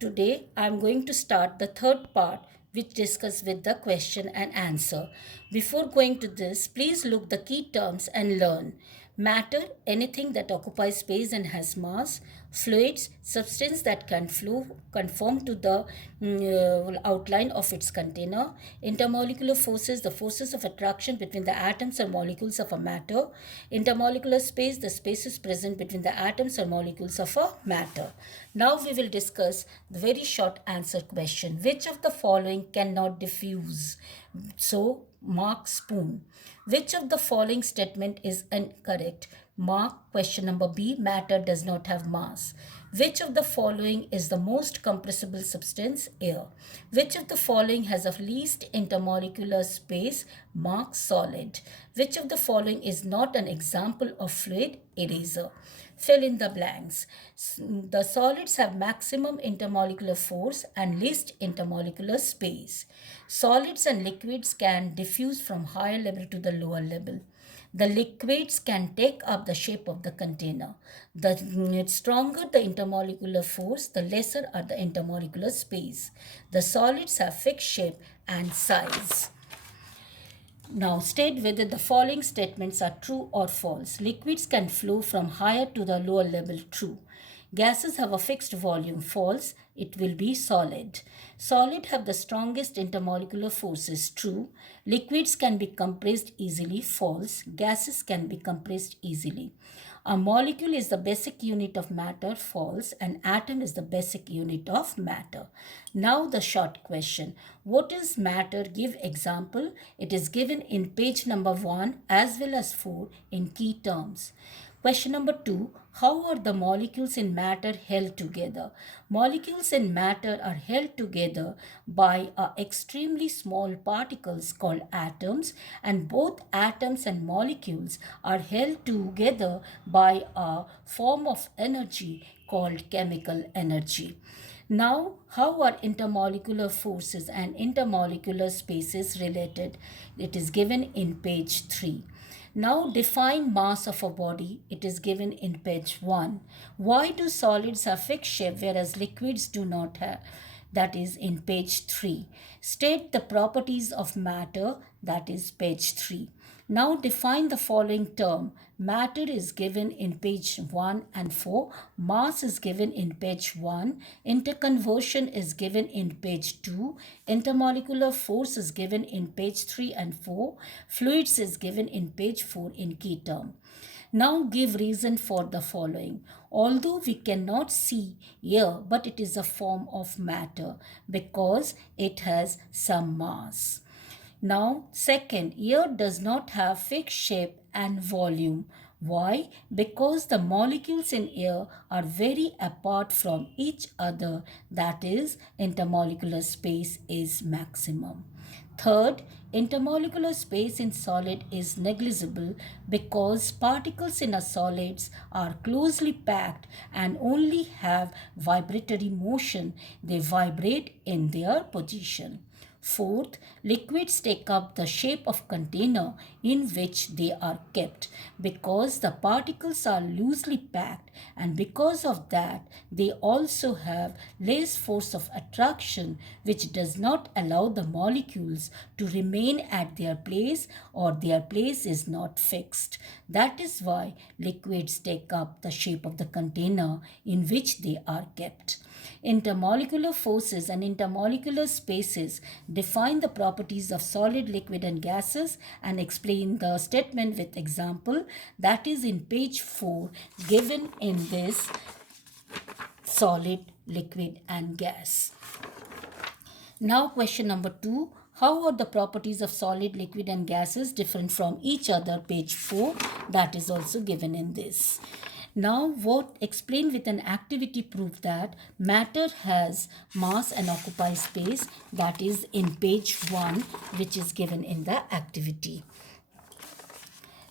Today I am going to start the third part which discuss with the question and answer. Before going to this, please look the key terms and learn. Matter, anything that occupies space and has mass. Fluids, substance that can flow, conform to the outline of its container. Intermolecular forces, the forces of attraction between the atoms or molecules of a matter. Intermolecular space, the spaces present between the atoms or molecules of a matter. Now we will discuss the very short answer question. Which of the following cannot diffuse? So, mark spoon. Which of the following statement is incorrect? Mark question number B. Matter does not have mass. Which of the following is the most compressible substance? Air. Which of the following has a least intermolecular space? Mark solid. Which of the following is not an example of fluid? Eraser. Fill in the blanks. The solids have maximum intermolecular force and least intermolecular space. Solids and liquids can diffuse from higher level to the lower level. The liquids can take up the shape of the container. The stronger the intermolecular force, the lesser are the intermolecular space. The solids have fixed shape and size. Now state whether the following statements are true or false. Liquids can flow from higher to the lower level. True. Gases have a fixed volume. False. It will be solid. Solid have the strongest intermolecular forces. True. Liquids can be compressed easily. False. Gases can be compressed easily. A molecule is the basic unit of matter. False. An atom is the basic unit of matter. Now the short question. What is matter? Give example. It is given in page number 1 as well as 4 in key terms. Question number 2. How are the molecules in matter held together? Molecules in matter are held together by extremely small particles called atoms, and both atoms and molecules are held together by a form of energy called chemical energy. Now, how are intermolecular forces and intermolecular spaces related? It is given in page 3. Now define mass of a body. It is given in page 1. Why do solids have fixed shape whereas liquids do not have? That is in page 3. State the properties of matter. That is page 3. Now define the following term. Matter is given in page 1 and 4. Mass is given in page 1. Interconversion is given in page 2. Intermolecular force is given in page 3 and 4. Fluids is given in page 4 in key term. Now give reason for the following. Although we cannot see air, but it is a form of matter because it has some mass. Now, second, air does not have fixed shape and volume. Why? Because the molecules in air are very apart from each other. That is, intermolecular space is maximum. Third, intermolecular space in solid is negligible because particles in a solids are closely packed and only have vibratory motion. They vibrate in their position. Fourth, liquids take up the shape of container in which they are kept because the particles are loosely packed, and because of that they also have less force of attraction, which does not allow the molecules to remain at their place, or their place is not fixed. That is why liquids take up the shape of the container in which they are kept. Intermolecular forces and intermolecular spaces define the properties of solid, liquid and gases and explain the statement with example. That is in page 4 given in this solid, liquid and gas. Now question number 2. How are the properties of solid, liquid and gases different from each other? Page 4. That is also given in this. Now explain with an activity proof that matter has mass and occupies space. That is in page 1, which is given in the activity.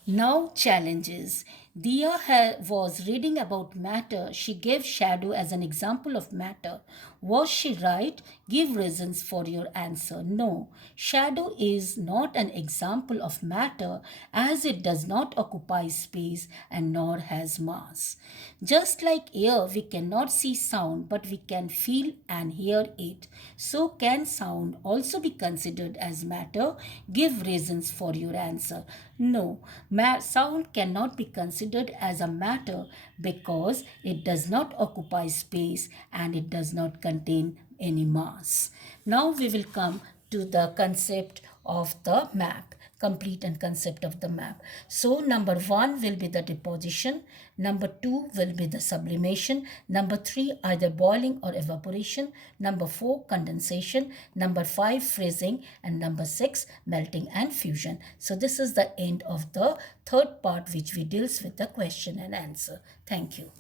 Now challenges. Was reading about matter. She gave shadow as an example of matter. Was she right? Give reasons for your answer. No, shadow is not an example of matter as it does not occupy space and nor has mass. Just like air, we cannot see sound, but we can feel and hear it. So, can sound also be considered as matter? Give reasons for your answer. No, sound cannot be considered as a matter because it does not occupy space and it does not contain any mass. Now we will come to the concept of the map, complete and concept of the map. So number 1 will be the deposition, number 2 will be the sublimation, number 3 either boiling or evaporation, number 4 condensation, number 5 freezing, and number 6 melting and fusion. So this is the end of the third part which we deals with the question and answer. Thank you.